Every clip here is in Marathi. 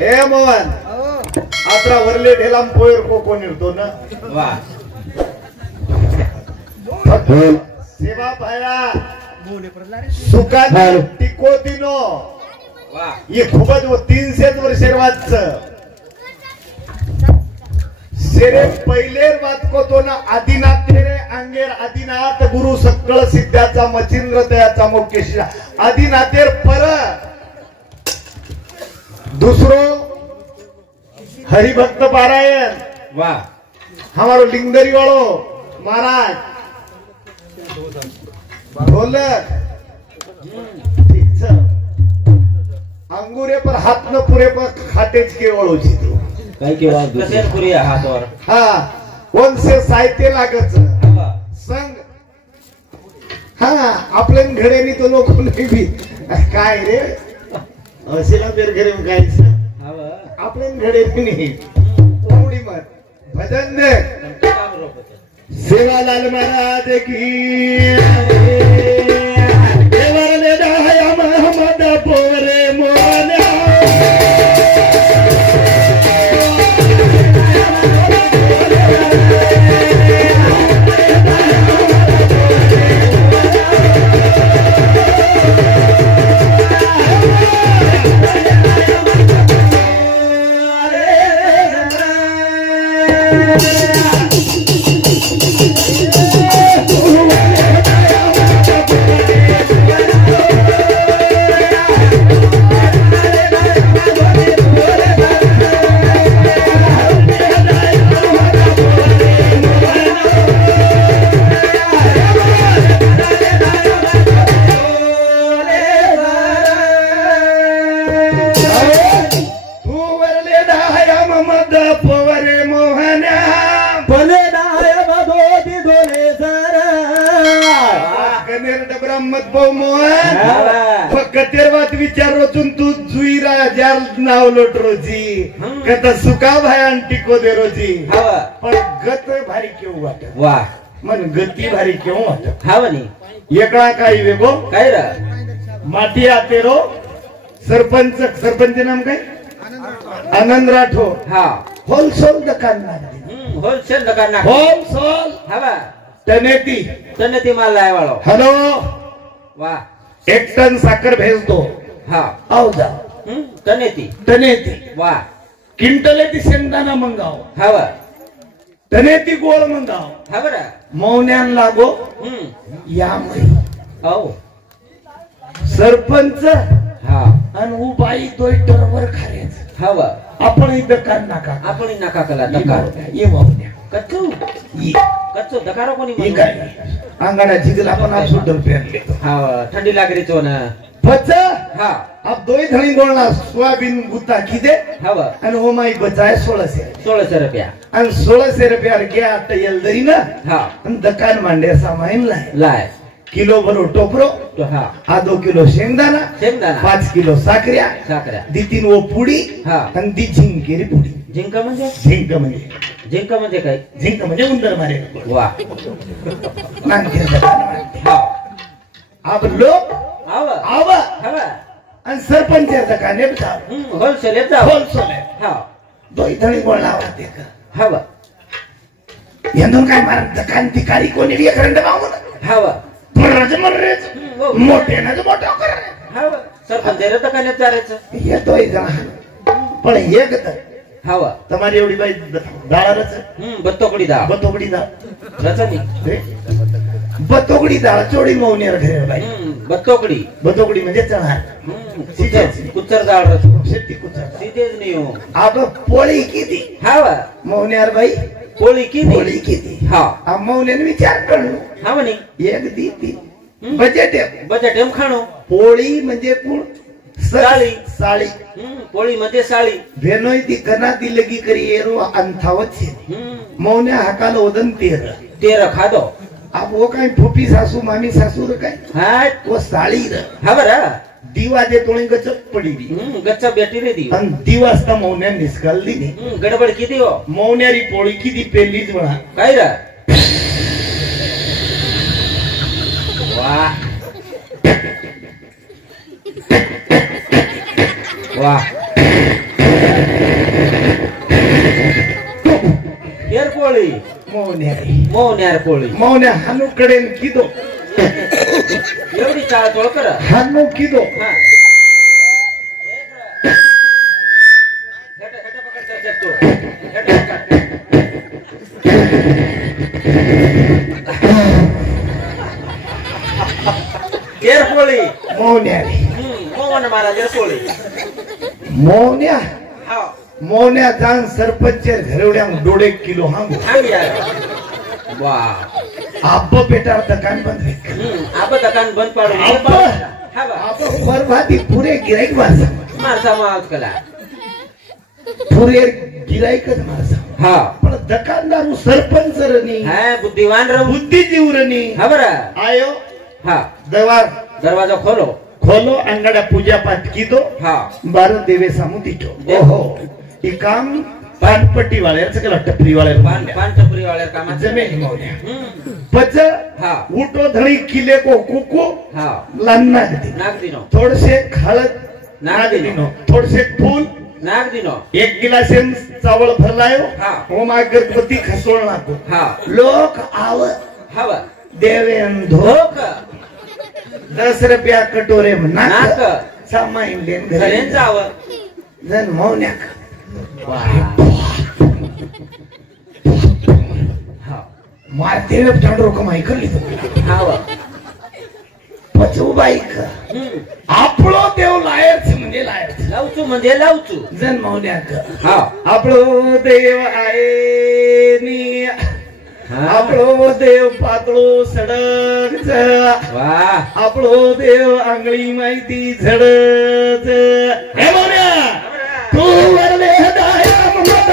ए मोहन आत्रा वरले ढेलाम पोयर कोण इरतो ना वा सेवा पाया सुखात टिको दिनो वा ये खूपच 300 वर्षेरवाच सेरे पहिले बात को तो ना आदिनाथ तेरे अंगेर आदिनाथ गुरु सकळ सिद्धाचा मचिंद्र तयाचा मुकेश आदिनाथेर पर दूसरो हरिभक्त पारायण वा हमारो लिंगदरी वालो महाराज ढोलक ठीक छ अंगूरे पर हाथ न पूरे पर खाटेज के ओळोची तू काय के वाद कसे पुरिया हातवर हा कोण से साहित्य लागत संग हा आपल्या घडेनी तो लोक नाही भी काय रे असेला पेर घरे काय आपल्या घडेनी नाही ओवडी मत भजन दे सेवालाल महाराज की देवरले दया महमद पोरे मोना विचार रोचून तू जुईरा जार नाव लोट रोजी कथा सुका भायान टिको दे रोजी पण गत भारी केव वाटत वा मन गती भारी केव वाटत हा बनी एकळा काही वेगो काय रा माटी आते रो सरपंच नाम काय आनंद राठोड हा होलसेल दुकान होलसेल दुकान होलसेल हा तनेती माल लाय वाळो हॅलो वा 1 टन साखर भेज दो हा आओ जा तनेती वा क्विंटलेती शेंगदाणा मंगाव हवा तनेती गोळ मंगाव हवरा मौन्यान लागो या मै औ सरपंच हा आणि उबाई दोईटरवर खारेच हवा आपण इथं कान नाका आपण नाका कला दकार ये मौन्या कच्चो दकारो कोणी ये काय अंगाडा जिगला पण आप सुटर पेरले हा थंडी लागरी तो ना बच हा अब दोई धणी गोळना सोयाबीन गुत्ता किदे हवा आणि हो माई बचाय 1600 रुपया आणि 1600 रुपया घ्या आता येलदरी ना हा आणि दकान मांडे सामान लाय किलो भरो टोकरो तो हा आधो किलो शेंगदाणा 5 किलो साखऱ्या दी 3 वो पुडी हा आणि दी झिंकेरी पुडी झिंक म्हणजे काय झिंक म्हणजे उंदर मारे वा नांगे दकान मांडे हा अब लोक आवा हवा आणि सरपंच दकाने बता होलसेल हा दोई धणी गोळना वाटे का हवा यांदून काय मार दकान तिकारी कोणी रे करंट मावून हवा मर्रेच मोठे ना मोठा कर हवा सरपंच रे दकाने जायचं हे दोई जण पण एक तर हवा તમારી એવડી ભાઈ દાળ રચ બત્તોકડી દાળ રચની બત્તોકડી દાળ ચોડી મૌનેર ઘરે ભાઈ બત્તોકડી म्हणजे चणार कुच्चर दाळ रच शेती कुचर सीधेच नाही हो आप पोळी किती हवा मौनेर भाई पोळी किती हा आ मौनेने विचार करू हा म्हणे एक दी बजेट एम खाणो पोळी म्हणजे कोण साळी पोळी मध्ये साळी भेनोय ती कना दी लगी करी एरो अंथावत छे मौने हाकाल ओदन 13 खादो अब वो काय फुपी सासू मामी सासू रे काय हाय वो साळी रे हवरा दीवा जे तोणी गचप पडी दी गच्चा बेटी रे दी अन दिवासता मौन्या निस्काल दी गडबड किती हो मौन्यारी पोळी किती पेलीच म्हणा काय रे वाह वाह एरपोळी मौन्यारी मौन्यार पोळी मौन्या हानू कडेन किदो एवढी चाळ तोळ कर हानू किदो हा हेट पकड कर तू हेट पकड एरपोळी मौन्यारी मोहन महाराज एरपोळी मौन्या हा मौन्या जाण सरपंच घरवड्या 1.5 किलो हांगो सांग यार वा आप बेटा दुकान बंद रे आप दुकान बंद पाडू आप बर्बादी पूरे गिराईक मारसा मारसा मावत कला पूरे गिराईकच मारसा हा पण दुकानदार सरपंच रनी हा बुद्धिवान रहो बुद्धिजीव रनी हा बरा आयो हा दरवाजा खोलो खोलो अंगड़ा पूजा पाठ की दो हा 12 देवे सामू दिठो देखो. ओहो ये काम पानपट्टी वाल्याचं केलं टपरी पान टपरी वाल्या कामात जमीन मौल्या पच हा उठो धणी किले को कुको हा लान्ना दी नाग दिनो थोडसे हळद नाग दिनो थोडसे फूल नाग दिनो 1 गिलासेन चावल भरलायो हा. ओम गणपती खसोळ नाको हा लोक आव हवा देवेन धो धोक 10 रुपया कटोरे नाक नाक सामाईन लेन घरेन घरेन जावं जन मौन्याक हा मारते चांडरो कमाई करली तो हवा पचू बाईक आपलो देव लायरच म्हणजे लायरच लावचू म्हणजे लावचू जन मौन्याक हा आपलो देव आहे नी आपलो देव पातळो सडक वा आपलो देव आंगळी माहिती झडच हे मौन्या तू वरले दाया मत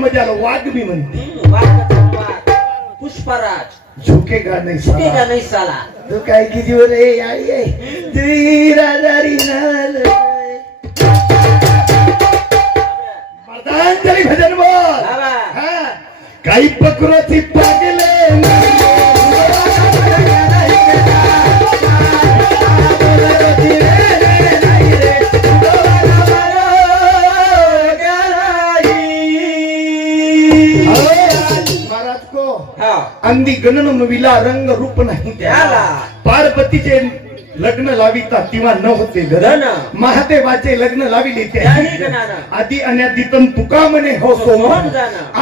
मध्ये आलं वाघ मी म्हणते पुष्पराज झुकेगा नहीं झुकेगा नहीं साला तो काय की जीव रे आई आहे त्रिराजारी नाल मर्दांजली भजन बोल हा काही पकरोची पागले अंधी गणन विला रंग रूप नाही त्याला पार्वतीचे लग्न लाविता तेव्हा न होते घरन महादेवाचे लग्न लाविले ते आधी अनादितम तुका म्हणे हो सोमन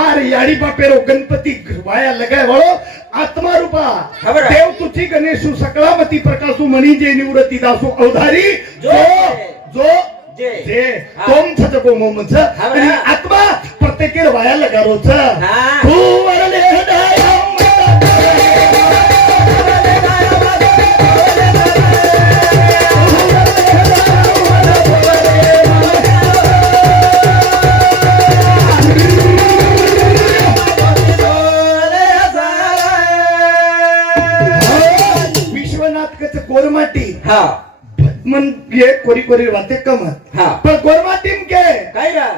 आर याडी बापेरो गणपती वाया लगाय वळो आत्मा रूपा देव तुझी गणेशु सकळामती प्रकाशु मणी जे निवृत्ती दासु अवधारी जो जो जे तोम छको मोमच आणि आत्मा प्रत्येक वाया लगारोच तू वरले हदाया गोरमाटी हा मन ये कोरी कोरी वाते कमत हा पण गोरमाटी के काय रा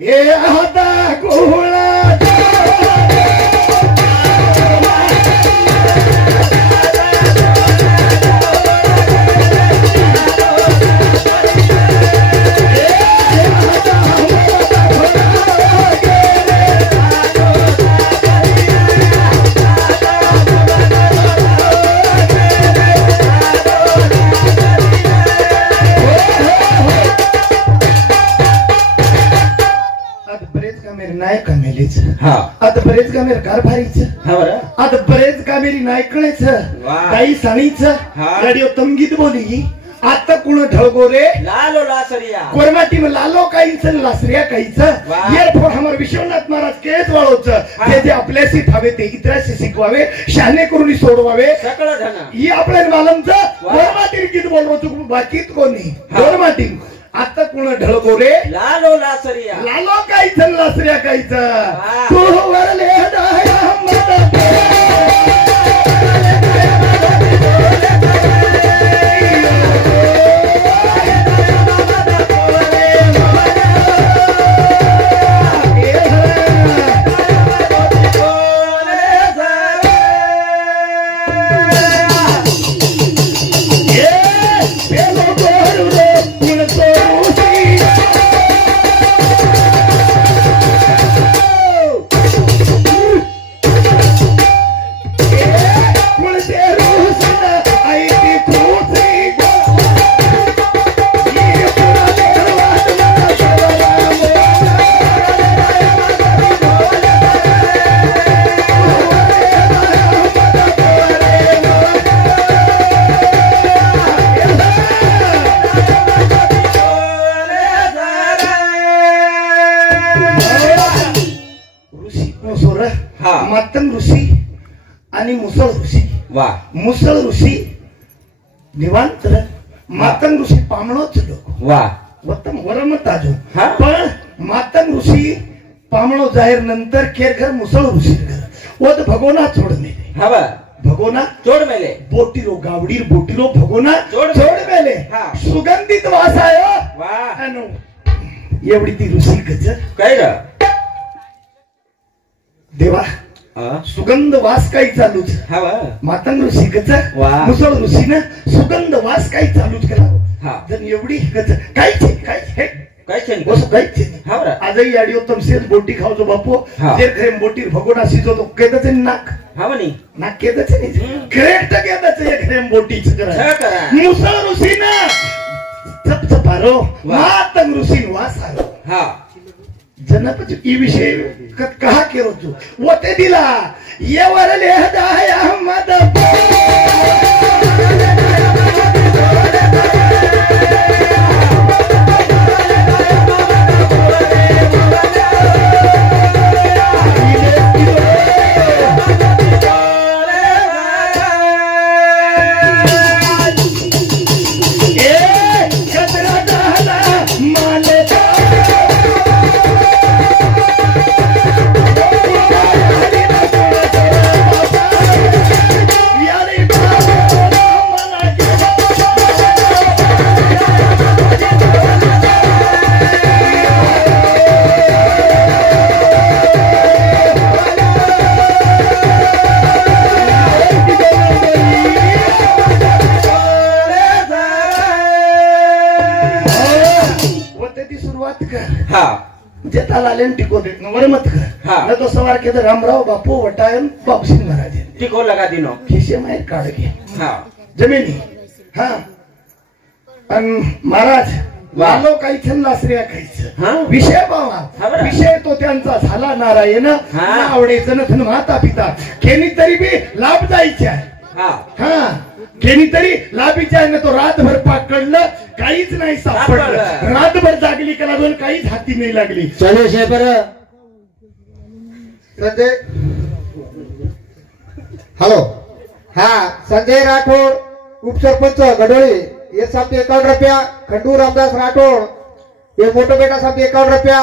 ए हाता कोहळा मेरे नायक मेलीच हा आता बरेच का मेरे कारभारीच हा बरं आता बरेच का मेरी नायकळेच वाह. काही साणीच हा. गाडीवर तमगीत बोली आता कुण ढळगोरे लालो लासरिया कोरमाटी में लालो काहीच लासरिया काहीच वाह. एअरफोन हमर विश्वनाथ महाराज केच वाळोच ते जे आपल्याशी ठावे ते इतराशी शिकवावे शहाणे करून सोडवावे सकळ धन ही आपल्या मालमच वाह. कोरमाटी गीत बोललो तू बाकीत कोणी हा. कोरमाटी आता कुण ढळगोरे लालो लासरिया लालो काहीच लासरिया काहीच वाह. तू वरले दया मत मातंग ऋषी आणि मुसळ ऋषी वा मुसळ ऋषी निवांत मातंग ऋषी पामणोच लोक वा वतम वरम ताजो हा. पण मातंग ऋषी पामणो जाहीर नंतर केर घर मुसळ ऋषी घर वत भगोना छोड़ मेले हा बा भगोना चोड मेले बोटीरो गावडीर बोटीरो भगोना छोड़ मेले हा. सुगंधित वास आयो वा अनु एवढी ती ऋषी गज काय ग देवा हा सुगंध वास काही चालूच हा बा मातंग ऋषी गज वाह. मुसळ ऋषीनं सुगंध वास काही चालूच केला हा जर एवढी गज काहीच हे काय छेन वसु काहीच हा बरं आजही आडिओ तमसेल बोटी खावजो बापू हा. जे खरे बोटी भगोना सिजो तो केदच नाक हा म्हणी नाक केदच नाही करेक्ट केदच एक खरे बोटीच करा छा करा मुसळ ऋषीनं चपचपारो वाह. मातंग ऋषी वास आलो हा जनक ई विषय कहा केरो तू वो ते दिला ये वरले हदाया मद हा जेता लालेन टिको देत वरमत कर हा. न तो सवार के रामराव बापू वटायन बापसिंग महाराज टिको लगा दिनो खिसे माहेर काढ घे हा जमिनी हा अन महाराज वा. लालो काही छन लासऱ्या हा. काहीच विषय हा बाबा बरं. विषय तो त्यांचा झाला नारायण हा. ना आवडायचं न माता पिता केनी तरी बी लाभ जायचे आहे हा हा केनी तरी लाभीचे आहे ना तो रातभर पाकडलं काहीच नाही सापडलं सापडलं. रातभर जागली कला दोन काहीच हाती नाही लागली चलो शेपर संजय हॅलो हा संजय राठोड उपसरपंच गडोळी ये सामने 51 रुपया खंडू रामदास राठोड ये मोटो बेटा सामने 51 रुपया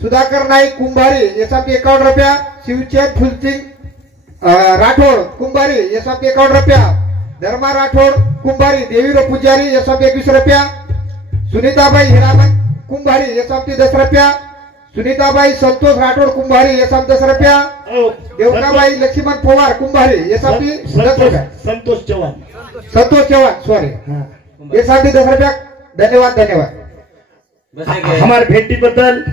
सुधाकर नाईक कुंभारी ये सामने 51 रुपया शिवचंद फुलसिंग राठोड कुंभारी ये सामने 51 रुपया धर्मा राठोड कुंभारी देवीरो पुजारी ये सामने 21 रुपया सुनीताबाई हिरामन कुंभारी ये सामने 10 रुपया सुनीताबाई संतोष राठोड कुंभारी ये सामने 10 रुपया देवकाबाई लक्ष्मण पवार कुंभारी ये सामने 10 रुपया संतोष चव्हाण संतोष चौहान सॉरी ये सामने 10 रुपया धन्यवाद धन्यवाद बस है के हमारे भेटी बदल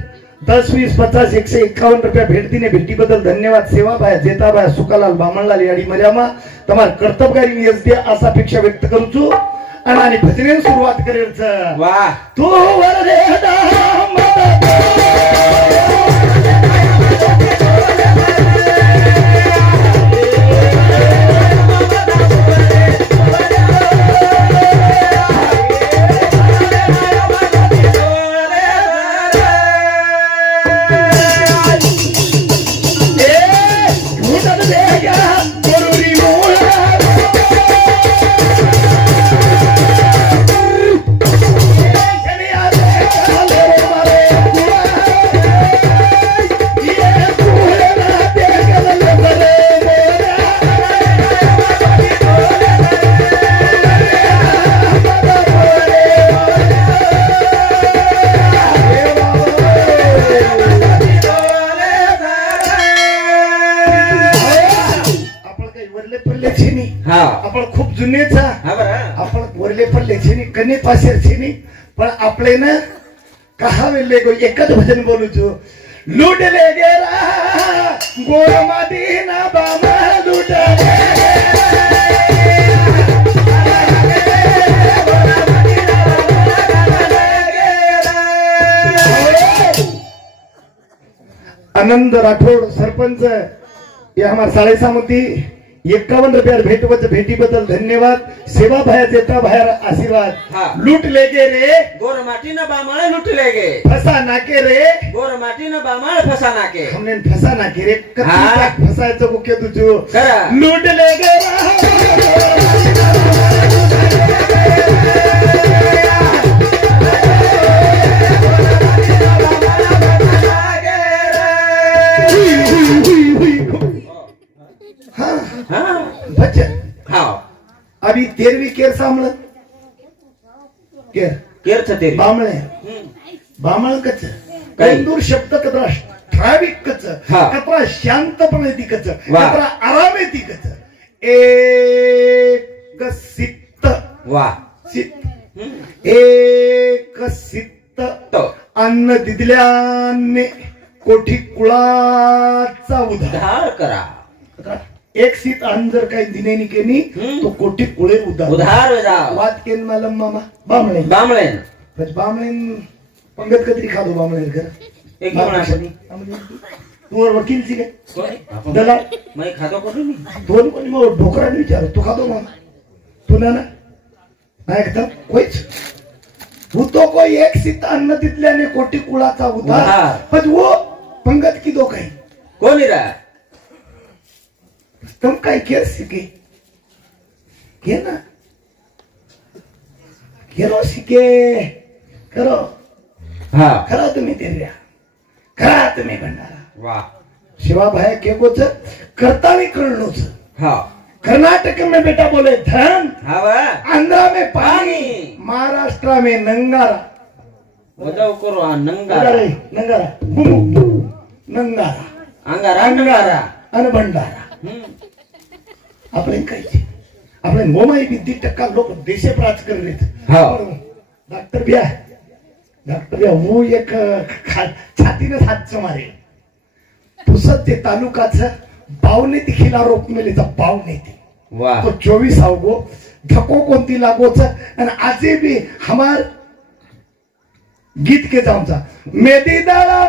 10, 20, 50, 151 रुपया भेट दीने भेटी बदल धन्यवाद सेवा भाया जेता भाया सुकालाल बामणलाल याडी मर्यामा तमार कर्तव्यकारी यश दे असा अपेक्षा व्यक्त करू छु आणि भजनेन सुरुवात करेल वाह तू वर रे कनी पासेर छीनी पण आपले न कहावे ले कोई एक ज भजन बोलू छू लूट ले गेरा गोर मदीना बामा लूट आनंद राठोड सरपंच या हमार साडे सामती 51 रुपया भेटी बदल धन्यवाद सेवा भाया देता भाया आशीर्वाद हाँ। लूट ले गे रे गोर माटी न बामाळे लूट लेगे फसा नाके रे गोर माटी न बामाळे फसा नाके हमने फसा नाके रे हाँ। फसायचं बुके तुझो करा लूट ले गे हाँ भजन हाँ अभी 13वीं केर सांभळ केर केर छतेरी बामळे बामळ कच काय? कंदूर शब्द कतरा ठराविक कच हा. कतरा शांतपणे ती कच वा. कतरा आरामे ती कच एक सित्त वा सित्त एक सित्त तो अन्न दिदल्याने कोठी कुळाचा उधार उधार करा कतरा एक सीत अन्न जर काही दिनेनी केनी तो कोठी कुळे उधार जाओ वाद केन मलम मामा बामळे बामळे बामळे पंगत कतरी खादो बामळे घर एक म्हणा कोणी तू वकील सी काय कोणी दलाल मैं खातो कोणी दोन कोणी मग ढोकराने विचार तू खादो मामा तू ना नाही एकदम कोईच तू तो कोई एक सीत अन्न तिथल्याने कोटी कुळाचा उधार उधार. पण वो पंगत की दो काही कोणी रा तुम काय केर सीखे के ना केरो सीखे करो हाँ खरा तुम्ही तेर्या खरा तुम्ही भंडारा वाह शिवा भाई के कोच करता भी करणोच हाँ कर्नाटक में बेटा बोले धन हाँ वा आंध्रा में पानी पानी। महाराष्ट्र में नंगारा उदव करो हा नंगारा अरे नंगारा बुमु नंगारा अंगारा नंगारा आणि भंडारा आपले काही आपले मोमाई भी 10% लोक देशे प्राच करलेत हा. डॉक्टर बिया वो एक छातीने हात मारे पुसत ते तालुकाचं बावने ती खिला रोप मेलेचा बावने ती वाह तो 24 आवगो धको कोणती लागोच आणि आजे भी हमार गीत के जाऊचा मेदी दळा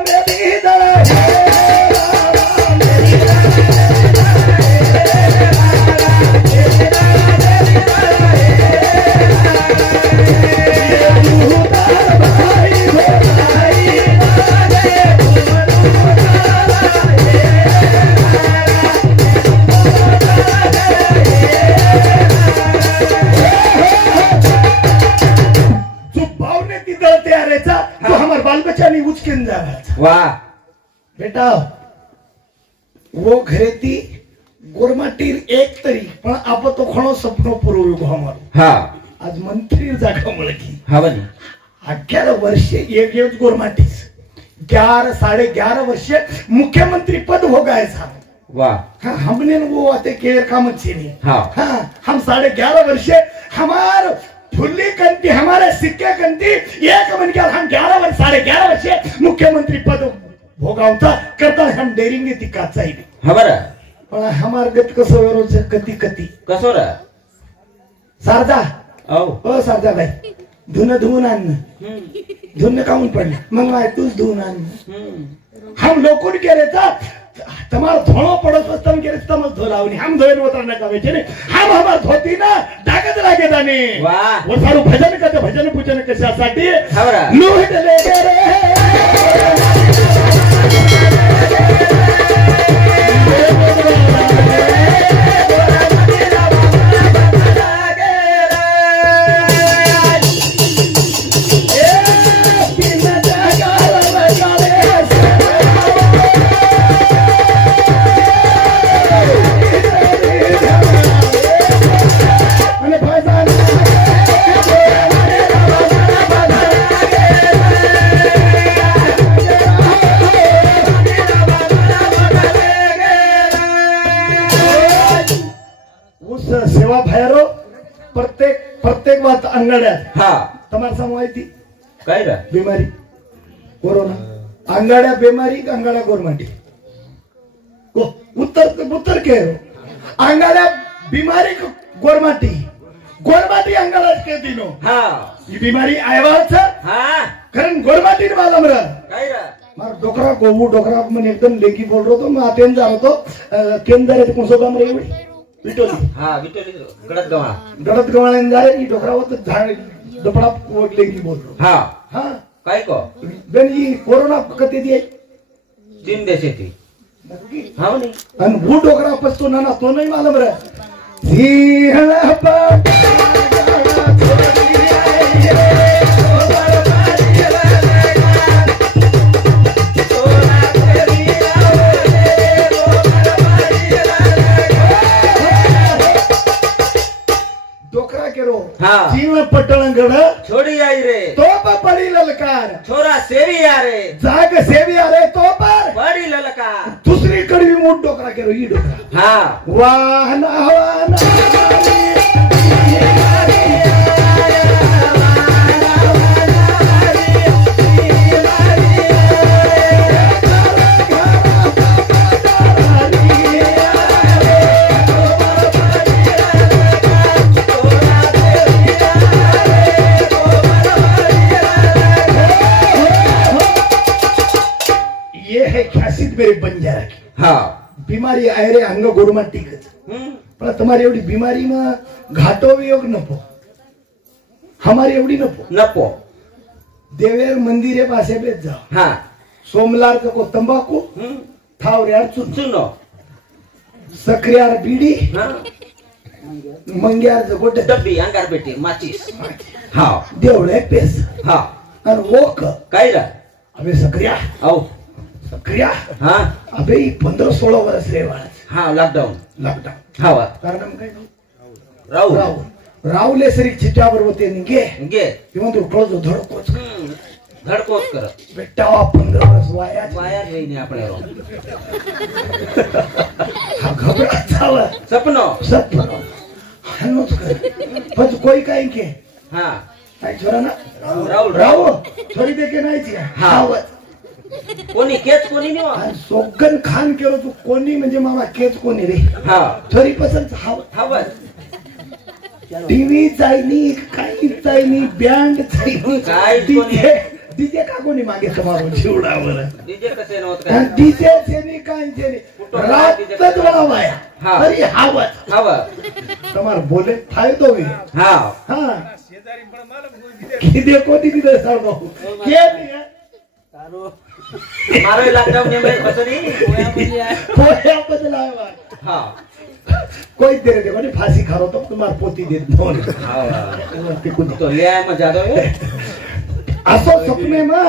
तो हमार बाल बच्चा नहीं उचकेन जावा वाह बेटा वो घरे ती गोरमाटीर एक तरी पण आप तो खणो सपनो पुरवू हमार हाँ आज मंत्री जागा मुळकी हाँ बनी 11 वर्षे एक गोरमाटीस 11.5 वर्षे मुख्यमंत्री पद हो गए साहब वाह हाँ, हमने वो आते केर काम अच्छी नहीं हाँ हम 11.5 वर्षे हमार फुल्ली कंती हमारे सिक्के कंती एक मन क्या हम 11 वर्षे मुख्यमंत्री पद भोगावता करता हम डेरिंगे ती काचाई खबर पण हमार गत कसं वेरोच कती कसो रा शारदा औ ओ शारदा भाई धुवून आण धुन काऊन पडलं मग माय तूच धुवून आण हम लोकून केले तुम्हारा थोड़ो पड़ोस तम के तम धोलावनी हम धोइन उतरने का बेचे ने हम हमार धोती ना ताकत लागे दाने वाह वो सारू भजन करते भजन पूजन कशासाठी खबरा लूट ले गे रे सेवा भैरो प्रत्येक बात अंगड्यात हाँ તમારે સામે આવી હતી કઈ રા બીમારી કોરોના अंगाड़ा बीमारी अंगाड़ा गोरमाटी उत्तर उत्तर के अंगाड़ा बीमारी गोरमाटी गोरमाटी अंगाड़ा के दिनो હા ये बीमारी आया था હા कारण गोरमाटी ने मालूम रहा કઈ રા मार डोकरा गोवू डोकरा मैं एकदम लेकी बोल रहा तो मैं आतेन जा रहा तो केंद्र है कौन सा काम रही हुई विटोली હા વિટોલી ગળત ગવા गलत गवाने जाए ये डोकरा वो तो झाड़ दोपड़ा वो लेकी बोल रहा હા हाँ કઈ કો बेन ये कोरोना कती दिए ચીન દેશેથી હા ની आणि वो डोकरा पसतो ना तो नाही मालूम रे सिंहला पटाला छोडी आई रे ओबर पाडीला लगा सोना तेरी आवले ओबर पाडीला लगा डोकरा केरो हाँ। सिंह पटळंगड છોડી आई रे तो पडी ललकार छोरा सेवी आरे जाग सेवी आले तो पर बड़ी ललका दुसरी कडवी मोठ डोकरा केरो ही डोकरा હા वाहना वाहना ये है खासियत मेरे बंजारा की હા बीमारी आहे रे अंग गोडमाट टिकत पण तुम्हारी एवढी बीमारी में घाटो योग नको हमारी एवढी नको નપો देवेर मंदिरे पासे बेत जाओ હા सोमलार को तंबाकू थाव यार चुन ચૂનો सक्रियार बीडी હા मंग्यार गोटे ડબ્બી અંગાર બેટી માચીસ હા देवळे पेस હા आणि वोक કઈ રા अबे सक्रिया આવ सक्रिया હા अबे 15-16 वर्ष रे वाळा હા લોકડાઉन लॉकडाऊन હા वा कारण काय राहू राव रावले सरी चिट्यावर होते निघे गे किंवा तो कळजो धडकोच ધડકોત કર बेटा 15 वर्ष वाया વાયા જઈને આપણે રો हा घबरा जावा સપનો सत्य हानोच कर पण कोई काय के હા काय छोरा ना राहुल राव छोरी देखे नाही ती हा. कोणी केच कोणी नाही वा. सोगन खान केलो तू कोणी म्हणजे मामा केच कोणी रे हा छोरी पसंत हाव हा बस टीव्ही जायनी काही जायनी बँड जायनी काय कोणी? डीजे का कोणी मागे तुम्हाला जीवडावर डीजे कसे नव्हत काय डीजे छेनी काय छेनी रातच वाया हा. अरे हावत हा वा. તમાર બોલે થાય તો બી हा હા કીધે કોની કીધે સારનો કે ની મારો લોકડાઉન ને મેં કસો નહીં પોયા બદલાવા हा કોઈ દે રે કોની फांसी खारो तो तुम्हार पोती देत नोन हा वा. ते कोणी तो ले आय मजा दो असो सपने में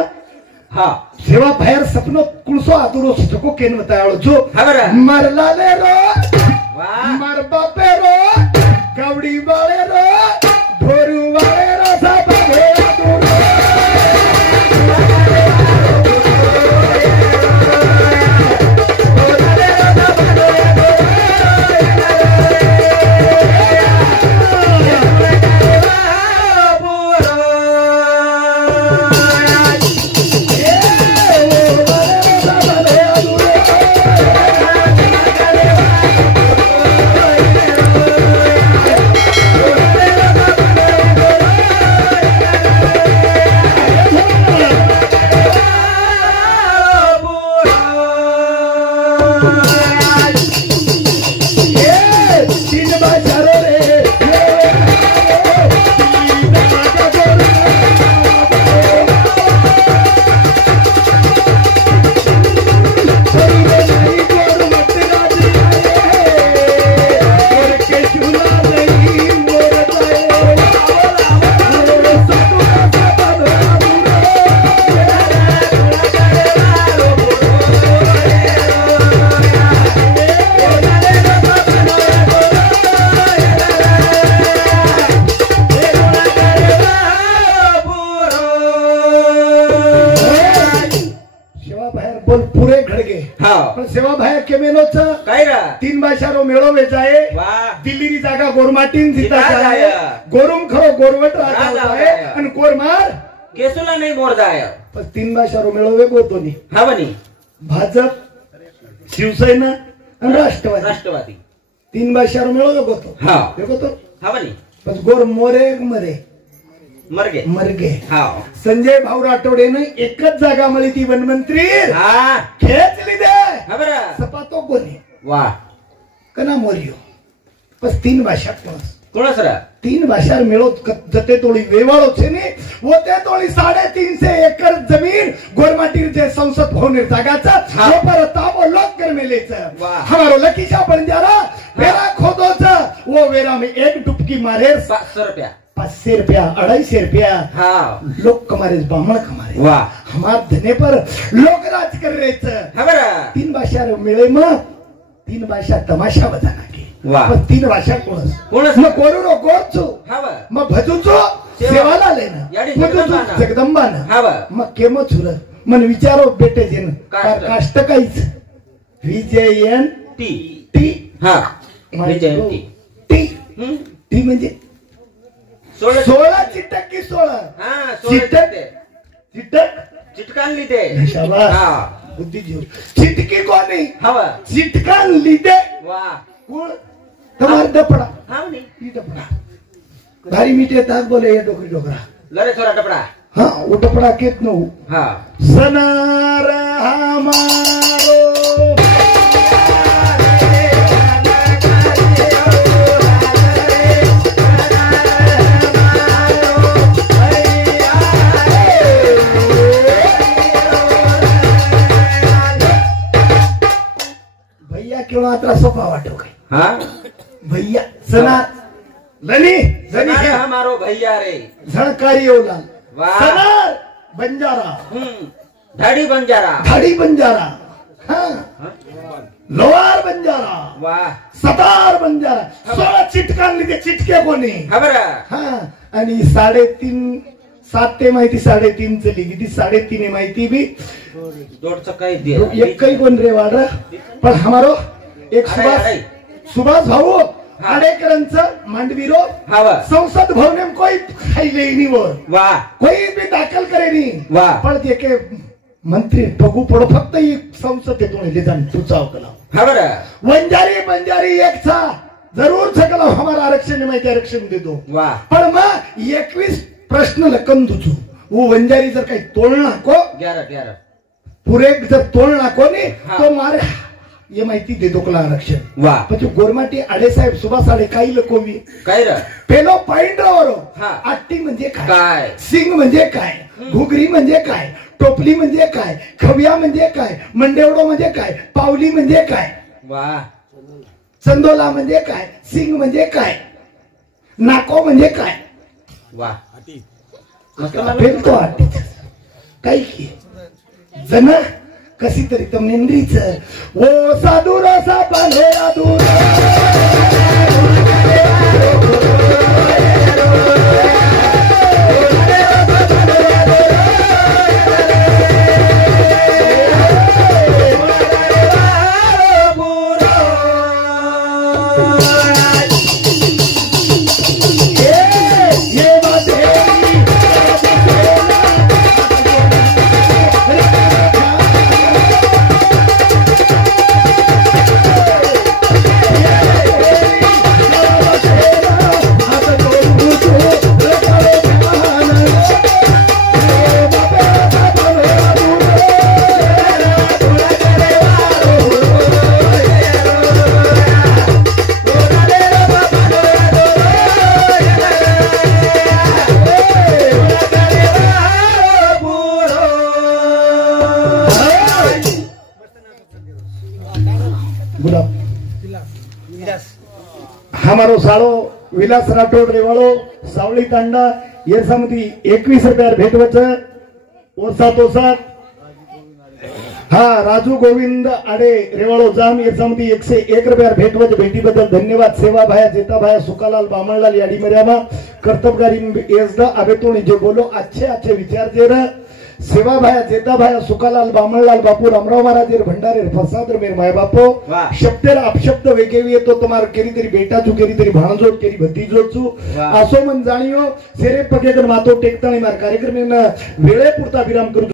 हा सेवा बाहेर सपनो कुळसो आदुरो सुटको केन बतायो जो खबर मरला ले रो वाह मर बापे रो गवडी वाले रो ढोरू वाले रो सब भेड़ा दूरो बोल पुरे घडगे हा पण सेवा भाया केमेलोच काय रा 3 भाषारो मेळोवे जाए वा दिल्लीनी जागा गोरमाटीन जीता जीता जाए जाय. गोरुम खरो गोरवट राजा राजा जाए जाय. आणि गोरमार केसूला नाही मोर जाय पण 3 भाषारो मेळोवे गोतोनी हा बनी भाजप शिवसेना आणि राष्ट्रवादी राष्ट्रवादी 3 भाषारो मेळोवे गोतो हा हे गोतो हा बनी पण गोर मोरे मरे मरगे मरगे हा संजय भाऊ राठोडेनं एकच जागा मिळी ती वनमंत्री हा खेचली दे हा बरा सपातो कोणी वा कना मोरियो बस 3 भाषा कोणास रा 3 भाषा मिळवत जते तोळी वेवाळो छे ने वो ते तोळी 350 एकड़ जमीन गोरमाटीर जे संसद भवन जागाचा हा. वो पर ताबो लोक कर मेलेच वाह. हमारो लकीशा बंजारा वेरा खोदोच वो वेरा में एक डुबकी मारे 500 रुपया 500 रुपया 250 रुपया हा लोग कमारे बामण कमारे वाह. हमार धने पर लोग राज कर रहे थे हा बरा 3 भाषा मिळे मग 3 भाषा तमाशा बजाना की वाह. पण 3 भाषा कोणस कोणस? मग कोरुनो गोरचो हा बा मग भजूचो सेवाला लेना याडी भजूचो जगदंबाना. जगदंबाना हा बा मग केम छुर मन विचारो बेटे जेन काष्ट. काष्ट काहीच विजयन टी टी हा विजयंती टी हम्म टी म्हणजे 16 चिटक की 16 हा चिटक 16 चिटक चिटकान लिते शाबाश हा बुद्धी जीव चिटकी कोणी हा बा चिटकान लिदे वा कोण તમાર ડપડા हा बनी ઈ ડપડા ભારી મીઠે તાક બોલે એ ડોકરી ડોકરા लरे छोरा टपड़ा હા ઓ ડપડા કેત નો हा સનાર હમારો भैया केव्हा आता सोपा वाटो काय हा भैया सना लनी सनारे हमारो भैया रे झणकारी येवला वाह. सनार बंजारा धाडी बंजारा धाडी बंजारा हा हा? लोहार बंजारा वाह सतार बंजारा 16 चिटकान लिहिले चिटके कोणी हा बरा हा आणि 3.5 7 ते माहिती 3.5 च लिहिली ती 3.5 माहिती भी जोड सकाळी दे एक काही कोण रे वाड पण हमारो एक अरे. सुभाष भाऊ आडेकरांचं मांडवीरो हा वा संसद भवन में कोई खाई नहीं वो वाह कोई भी दाखल करे नहीं वाह. पण ते के मंत्री ठगू पडो फक्त ही संसदेतून ले जाण तुचाव कला हा बरा वंजारी बंजारी एक था जरूर सकला हमारा आरक्षण माहिती आरक्षण देतो वाह पण मग 21 प्रश्न लकन तुझू वो वंजारी जर काही तोडला को 11 पुरे जर तोडला कोणी हा. तो मारे ये माहिती देतो कला आरक्षण वाह પછી गोरमाटी आडे साहेब सुभाष आडे काही लकोवी काय रे पेलो पाइंडरावर हा. आट्टी म्हणजे काय? काय सिंग म्हणजे काय घुगरी म्हणजे काय टोपली म्हणजे काय खविया म्हणजे काय मंडेवडो म्हणजे काय पावली म्हणजे काय वाह चंदोला म्हणजे काय सिंग म्हणजे काय नाको म्हणजे काय वाह पेलतो आट्टी काही की जन कशी तरी તમને નંદ્રી છે ઓ સાધુ રસા પાલે આદુર हमारो साळो विलास राठोड रेवाळो सावळी तांडा ये समिति 21 रुपया भेटवच ओसा तोसात हा राजू गोविंद आडे रेवाळो जाम ये समिति 101 रुपया भेटवच भेटी बदल धन्यवाद सेवा भाया जेता भाया सुकालाल बामणलाल याडी मर्यामा कर्तबगारी एसदा अबे तो जो बोलो अच्छे अच्छे विचार दे रहा सेवा भाया जेता भाया सुकालाल बामणलाल बापू रामराव महाराज भंडारे फसादर मेर माय बापो वाह. शब्देर अपशब्द वेकेवी येतो तुम्हार केरी तरी बेटा छू केरी तरी भाणजोड केरी भतीजोड छू वाह. आसो मन जाणियो सेरे पगेकर मातो टेकताणी मार कार्यक्रम वेळे पुरता विराम करू